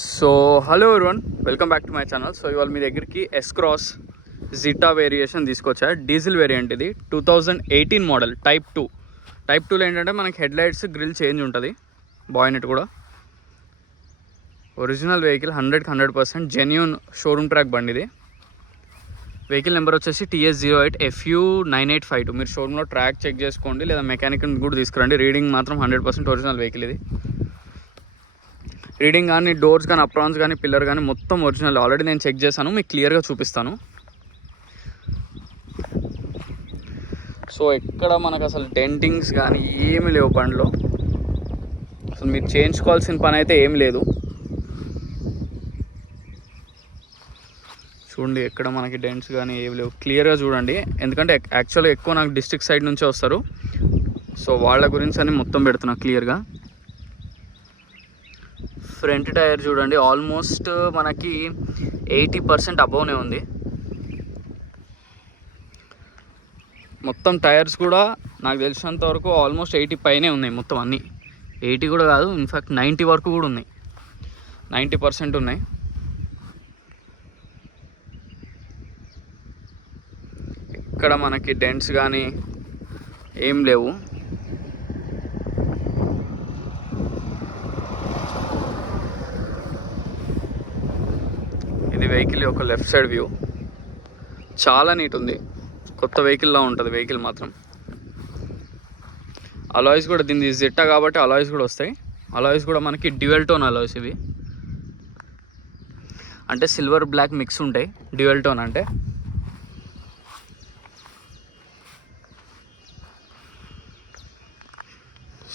So hello everyone, welcome back to my channel. So ఇవాళ మీ దగ్గరికి S-Cross Zeta variation తీసుకొచ్చా. Diesel variant ఇది 2018 model type టూలో ఏంటంటే మనకి హెడ్ లైట్స్ గ్రిల్ చేంజ్ ఉంటుంది, బాయ్నెట్ కూడా. Original vehicle 100% genuine showroom track బండి ఇది. వెహికల్ నెంబర్ వచ్చేసి TS08 FU9852. మీరు షోరూంలో ట్రాక్ చెక్ చేసుకోండి, లేదా మెకానిక్ కూడా తీసుకురండి. రీడింగ్ మాత్రం 100% ఒరిజినల్ వెహికల్ ఇది. రీడింగ్ కానీ, డోర్స్ కానీ, అప్రాన్స్ కానీ, పిల్లర్ కానీ మొత్తం ఒరిజినల్. ఆల్రెడీ నేను చెక్ చేశాను, మీకు క్లియర్గా చూపిస్తాను. సో ఎక్కడ మనకు అసలు డెంటింగ్స్ కానీ ఏమి లేవు బండిలో. అసలు మీరు చేయించుకోవాల్సిన పని అయితే ఏం లేదు. చూడండి, ఎక్కడ మనకి డెంట్స్ కానీ ఏమి లేవు, క్లియర్గా చూడండి. ఎందుకంటే యాక్చువల్గా ఎక్కువ నాకు డిస్ట్రిక్ట్ సైడ్ నుంచే వస్తారు, సో వాళ్ళ గురించి అని మొత్తం పెడుతున్నా క్లియర్గా. ఫ్రంట్ టైర్ చూడండి, ఆల్మోస్ట్ మనకి 80% అబోవ్నే ఉంది. మొత్తం టైర్స్ కూడా నాకు తెలిసినంత వరకు ఆల్మోస్ట్ 80 పైనే ఉన్నాయి మొత్తం అన్నీ. 80 కూడా కాదు, ఇన్ఫ్యాక్ట్ 90 వరకు కూడా ఉన్నాయి, 90% ఉన్నాయి. ఇక్కడ మనకి డెంట్స్ కానీ ఏం లేవు. ఇది వెహికల్ యొక్క లెఫ్ట్ సైడ్ వ్యూ. చాలా నీట్ ఉంది, కొత్త వెహికల్లా ఉంటుంది వెహికల్ మాత్రం. అలాయిస్ కూడా, దీన్ని జెట్టా కాబట్టి అలాయిస్ కూడా వస్తాయి. అలాయిస్ కూడా మనకి డ్యూయల్ టోన్ అలాయిస్ ఇవి, అంటే సిల్వర్ బ్లాక్ మిక్స్ ఉంటాయి డ్యూయల్ టోన్ అంటే.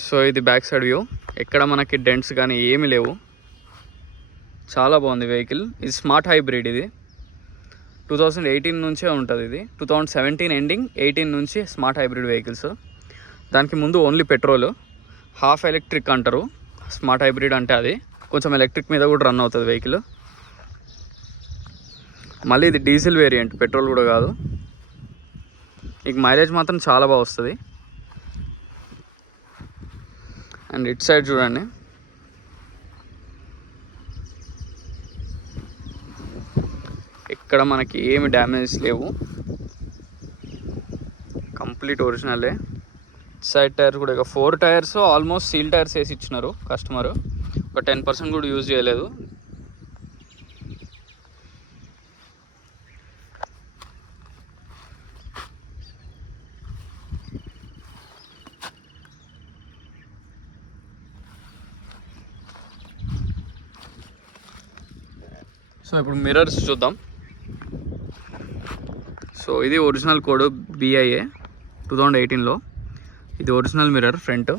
సో ఇది బ్యాక్ సైడ్ వ్యూ. ఎక్కడ మనకి డెంట్స్ కానీ ఏమీ లేవు, చాలా బాగుంది వెహికల్. ఇది స్మార్ట్ హైబ్రిడ్. ఇది 2018 నుంచే ఉంటుంది. ఇది 2017 ఎండింగ్, 18 నుంచి స్మార్ట్ హైబ్రిడ్ వెహికల్స్. దానికి ముందు ఓన్లీ పెట్రోల్, హాఫ్ ఎలక్ట్రిక్ అంటారు స్మార్ట్ హైబ్రిడ్ అంటే. అది కొంచెం ఎలక్ట్రిక్ మీద కూడా రన్ అవుతుంది వెహికల్. మళ్ళీ ఇది డీజిల్ వేరియంట్, పెట్రోల్ కూడా కాదు. మీకు మైలేజ్ మాత్రం చాలా బాగా వస్తుంది. అండ్ ఇట్ సైడ్ చూడండి, ఇక్కడ మనకి ఏమి డ్యామేజ్ లేవు, కంప్లీట్ ఒరిజినలే. సైడ్ టైర్స్ కూడా, ఇక 4 టైర్స్ ఆల్మోస్ట్ సీల్ టైర్స్ వేసి ఇచ్చినారు కస్టమరు. ఒక 10% కూడా యూజ్ చేయలేదు. సో ఇప్పుడు మిర్రర్స్ చూద్దాం. సో ఇది ఒరిజినల్ కోడ్ BIA 2018లో. ఇది ఒరిజినల్ మిర్రర్ ఫ్రంట్.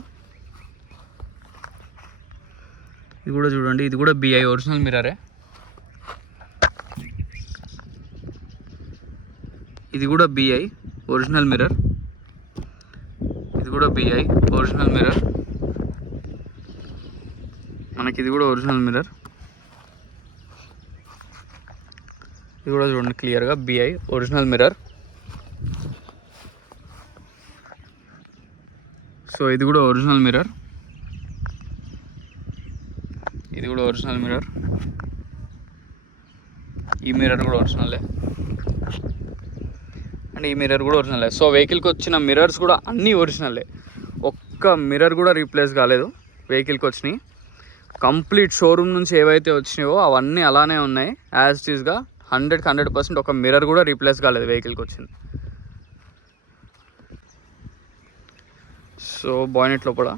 ఇది కూడా చూడండి, ఇది కూడా BI ఒరిజినల్ మిర్రరే. ఇది కూడా BI ఒరిజినల్ మిర్రర్. ఇది కూడా BI ఒరిజినల్ మిర్రర్. మనకి ఇది కూడా ఒరిజినల్ మిర్రర్. ఇది కూడా చూడండి క్లియర్గా BI ఒరిజినల్ మిర్రర్. సో ఇది కూడా ఒరిజినల్ మిర్రర్. ఇది కూడా ఒరిజినల్ మిర్రర్. ఈ మిర్రర్ కూడా ఒరిజినలే, అండ్ ఈ మిర్రర్ కూడా ఒరిజినలే. సో వెహికల్కి వచ్చిన మిర్రర్స్ కూడా అన్నీ ఒరిజినలే, ఒక్క మిర్రర్ కూడా రీప్లేస్ కాలేదు వెహికల్కి వచ్చినాయి. కంప్లీట్ షోరూమ్ నుంచి ఏవైతే వచ్చినాయో అవన్నీ అలానే ఉన్నాయి యాజ్ ఇట్ ఈస్గా. 100% ఒక మిర్రర్ కూడా రీప్లేస్ కాలేదు వెహికల్కి వచ్చింది. సో బాయ్నెట్ లోపల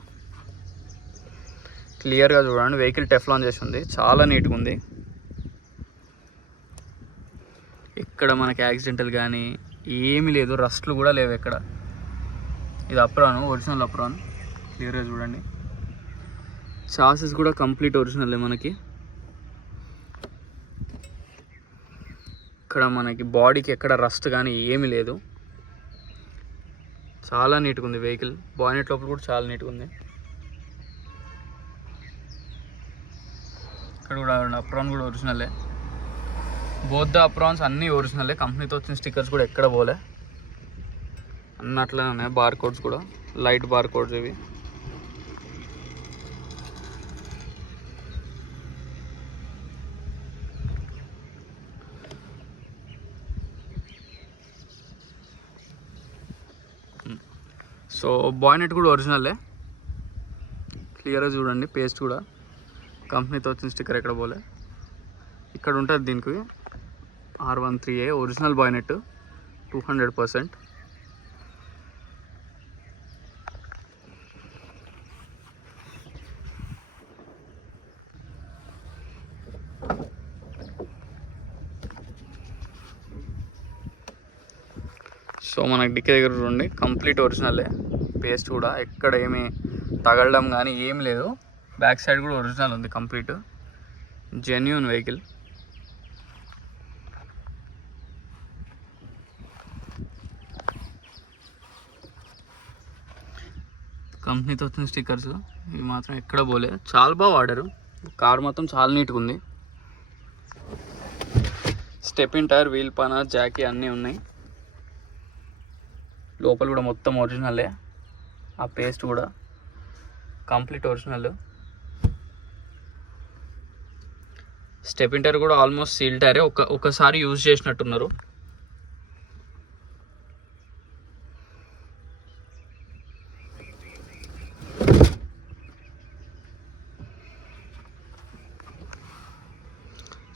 క్లియర్గా చూడండి, వెహికల్ టెఫ్లాన్ చేసి ఉంది, చాలా నీట్గా ఉంది. ఇక్కడ మనకి యాక్సిడెంటల్ కానీ ఏమీ లేదు, రస్ట్లు కూడా లేవు ఎక్కడ. ఇది అప్రాన్, ఒరిజినల్ అప్రాన్, క్లియర్గా చూడండి. చాసెస్ కూడా కంప్లీట్ ఒరిజినలే మనకి. ఇక్కడ మనకి బాడీకి ఎక్కడ రస్ట్ కానీ ఏమీ లేదు, చాలా నీట్గా ఉంది వెహికల్. బాయ్నెట్ లోపల కూడా చాలా నీట్గా ఉంది. ఇక్కడ కూడా అప్రాన్ కూడా ఒరిజినలే. బోత్ ద అప్రాన్స్ అన్నీ ఒరిజినలే. కంపెనీతో వచ్చిన స్టిక్కర్స్ కూడా ఎక్కడ పోలే, అన్నట్లనే ఉన్నాయి. బార్ కోడ్స్ కూడా లైట్ బార్ కోడ్స్ ఇవి. సో బాయ్నెట్ కూడా ఒరిజినల్లే, క్లియర్గా చూడండి. పేస్ట్ కూడా కంపెనీతో వచ్చిన స్టిక్కర్ ఎక్కడ పోలే. ఇక్కడ ఉంటుంది దీనికి R13A ఒరిజినల్ బాయ్నెట్ 200%. సో మనకి డిక్కీ దగ్గర చూడండి కంప్లీట్ ఒరిజినలే, పేస్ట్ కూడా ఎక్కడ ఏమీ తగలడం కానీ ఏం లేదు. బ్యాక్ సైడ్ కూడా ఒరిజినల్ ఉంది, కంప్లీట్ జెన్యూన్ వెహికల్. కంపెనీతో వచ్చిన స్టిక్కర్స్ ఇవి మాత్రం ఎక్కడ పోలే, చాలా బాగా వాడారు. కార్ మొత్తం చాలా నీట్గా ఉంది. స్టెప్పిన్ టైర్, వీల్ పాన, జాకీ అన్నీ ఉన్నాయి. లోపల కూడా మొత్తం ఒరిజినలే, ఆ పేస్ట్ కూడా కంప్లీట్ ఒరిజినల్. స్టెప్పిన్ టైర్ కూడా ఆల్మోస్ట్ సీల్ టైరే, ఒకసారి యూజ్ చేసినట్టున్నారు.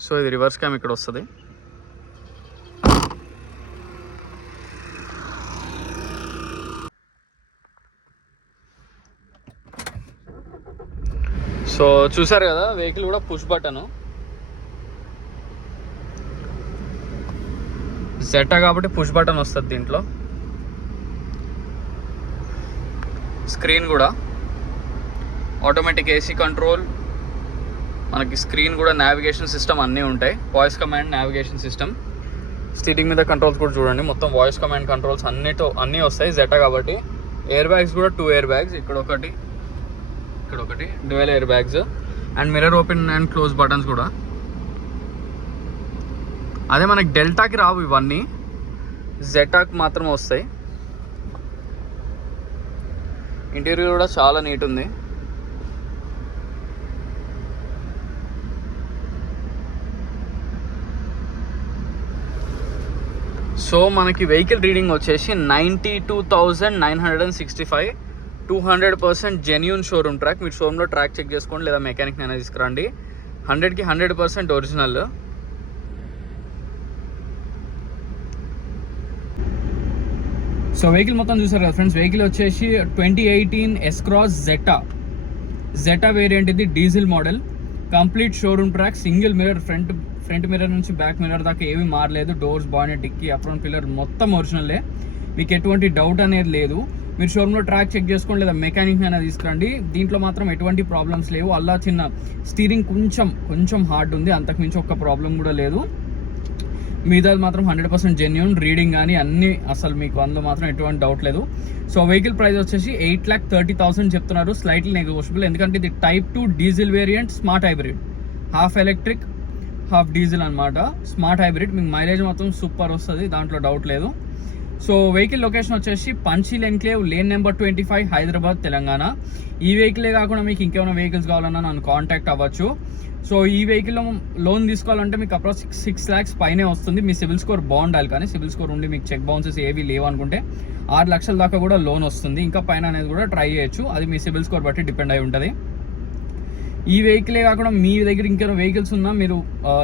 సో ఇది రివర్స్ క్యామ్ ఇక్కడ వస్తుంది. సో చూసారు కదా వెహికల్ కూడా పుష్ బటన్, జెటా కాబట్టి పుష్ బటన్ వస్తుంది దీంట్లో. స్క్రీన్ కూడా ఆటోమేటిక్ ఏసీ కంట్రోల్, మనకి స్క్రీన్ కూడా నావిగేషన్ సిస్టమ్ అన్నీ ఉంటాయి. Voice command navigation system, steering మీద కంట్రోల్స్ కూడా చూడండి మొత్తం వాయిస్ కమాండ్ కంట్రోల్స్ అన్నీ వస్తాయి జెటా కాబట్టి. ఎయిర్ బ్యాగ్స్ కూడా 2 ఎయిర్ బ్యాగ్స్, ఇక్కడ ఒకటి dual air bags, and mirror open and close buttons కూడా. అదే మనకి డెల్టాకి రావు ఇవన్నీ, జెటాకి మాత్రం వస్తాయి. ఇంటీరియర్ కూడా చాలా నీట్ ఉంది. సో మనకి వెహికల్ రీడింగ్ వచ్చేసి 92,965, 200% జెన్యూన్ షోరూమ్ ట్రాక్. మీరు షోరూమ్లో ట్రాక్ చెక్ చేసుకోండి లేదా మెకానిక్ అయినా తీసుకురండి. 100కి 100% ఒరిజినల్. సో వెహికల్ మొత్తం చూసారు కదా ఫ్రెండ్స్. వెహికల్ వచ్చేసి 2018 S-Cross జెటా వేరియంట్, ఇది diesel model, complete showroom track, single mirror, front mirror నుంచి బ్యాక్ మిర్రర్ దాకా ఏమీ మారలేదు. Doors, bonnet, dickey, apron pillar మొత్తం ఒరిజినల్లే, మీకు ఎటువంటి డౌట్ అనేది లేదు. మీరు షోరూమ్లో ట్రాక్ చెక్ చేసుకోండి లేదా మెకానిక్ అయినా తీసుకురండి. దీంట్లో మాత్రం ఎటువంటి ప్రాబ్లమ్స్ లేవు. అలా చిన్న స్టీరింగ్ కొంచెం హార్డ్ ఉంది, అంతకుమించి ఒక్క ప్రాబ్లం కూడా లేదు. మీది మాత్రం 100% జెన్యూన్ రీడింగ్ కానీ అన్నీ, అసలు మీకు అందులో మాత్రం ఎటువంటి డౌట్ లేదు. సో వెహికల్ ప్రైస్ వచ్చేసి 8,30,000 చెప్తున్నారు, స్లైట్లీ నెగోషియబుల్. ఎందుకంటే ఇది Type 2 diesel variant, smart hybrid, half electric half diesel అనమాట. స్మార్ట్ హైబ్రిడ్, మీకు మైలేజ్ మాత్రం సూపర్ వస్తుంది, దాంట్లో డౌట్ లేదు. సో వెహికల్ లొకేషన్ వచ్చేసి Pancheel enclave, lane number 25, Hyderabad, Telangana. ఈ వెహికలే కాకుండా మీకు ఇంకేమైనా వెహికల్స్ కావాలన్నా నన్ను కాంటాక్ట్ అవ్వచ్చు. సో ఈ వెహికల్లో లోన్ తీసుకోవాలంటే మీకు అప్రాక్స్ 6 lakhs పైనే వస్తుంది. మీ సివిల్ స్కోర్ బాగుండాలి, కానీ సివిల్ స్కోర్ ఉండి మీకు చెక్ బౌన్సెస్ ఏవి లేవు అనుకుంటే 6 లక్షల దాకా కూడా లోన్ వస్తుంది. ఇంకా పైన అనేది కూడా ట్రై చేయొచ్చు, అది మీ సివిల్ స్కోర్ బట్టి డిపెండ్ అయి ఉంటుంది. ఈ వెహికలే కాకుండా మీ దగ్గర ఇంకేమైనా వెహికల్స్ ఉన్నా మీరు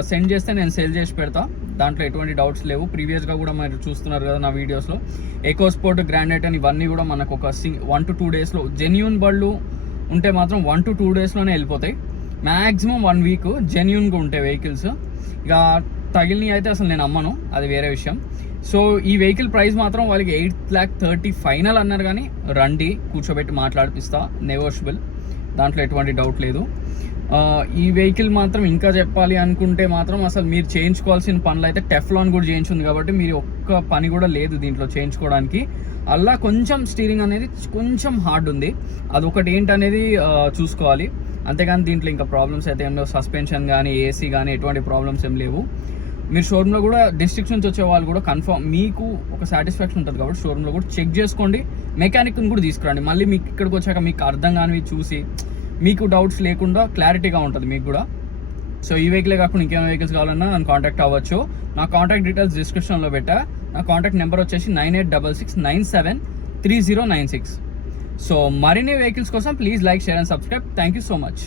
సెండ్ చేస్తే నేను సేల్ చేసి పెడతా, దాంట్లో ఎటువంటి డౌట్స్ లేవు. ప్రీవియస్గా కూడా మీరు చూస్తున్నారు కదా నా వీడియోస్లో, ఎకోస్పోర్ట్, గ్రాండైట్ అని ఇవన్నీ కూడా మనకు ఒక 1 to 2 daysలో, జెన్యూన్ బళ్ళు ఉంటే మాత్రం 1 to 2 daysలోనే వెళ్ళిపోతాయి. మ్యాక్సిమం 1 week జెన్యూన్గా ఉంటాయి వెహికల్స్. ఇక తగిలినవి అయితే అసలు నేను అమ్మను, అది వేరే విషయం. సో ఈ వెహికల్ ప్రైస్ మాత్రం వాళ్ళకి 8,30,000 ఫైనల్ అన్నారు, కానీ రండి కూర్చోబెట్టి మాట్లాడిపిస్తా, నెగోషియబుల్, దాంట్లో ఎటువంటి డౌట్ లేదు. ఈ వెహికల్ మాత్రం ఇంకా చెప్పాలి అనుకుంటే మాత్రం అసలు మీరు చేయించుకోవాల్సిన పనులు అయితే టెఫ్లాన్ కూడా చేయించుంది కాబట్టి మీరు ఒక్క పని కూడా లేదు దీంట్లో చేయించుకోవడానికి. అలా కొంచెం స్టీరింగ్ అనేది కొంచెం హార్డ్ ఉంది, అదొకటి ఏంటనేది చూసుకోవాలి. అంతేగాని దీంట్లో ఇంకా ప్రాబ్లమ్స్ అయితే ఏం లేవు. సస్పెన్షన్ కానీ ఏసీ కానీ ఎటువంటి ప్రాబ్లమ్స్ ఏం లేవు. మీరు షోరూమ్లో కూడా డిస్ట్రిక్ట్ నుంచి వచ్చే వాళ్ళు కూడా కన్ఫర్మ్ మీకు ఒక సాటిస్ఫాక్షన్ ఉంటుంది కాబట్టి షోరూమ్లో కూడా చెక్ చేసుకోండి, మెకానిక్ని కూడా తీసుకురండి. మళ్ళీ మీకు ఇక్కడికి వచ్చాక మీకు అర్థం కానివి చూసి మీకు డౌట్స్ లేకుండా క్లారిటీగా ఉంటుంది మీకు కూడా. సో ఈ వెహికలే కాకుండా ఇంకేమైనా వెహికల్స్ కావాలన్నా నన్ను కాంటాక్ట్ అవ్వచ్చు. నా కాంటాక్ట్ డీటెయిల్స్ డిస్క్రిప్షన్లో పెట్టా. నా కాంటాక్ట్ నెంబర్ వచ్చేసి 9866973096. సో మరిన్ని వెహికల్స్ కోసం please like share and subscribe. Thank you so much.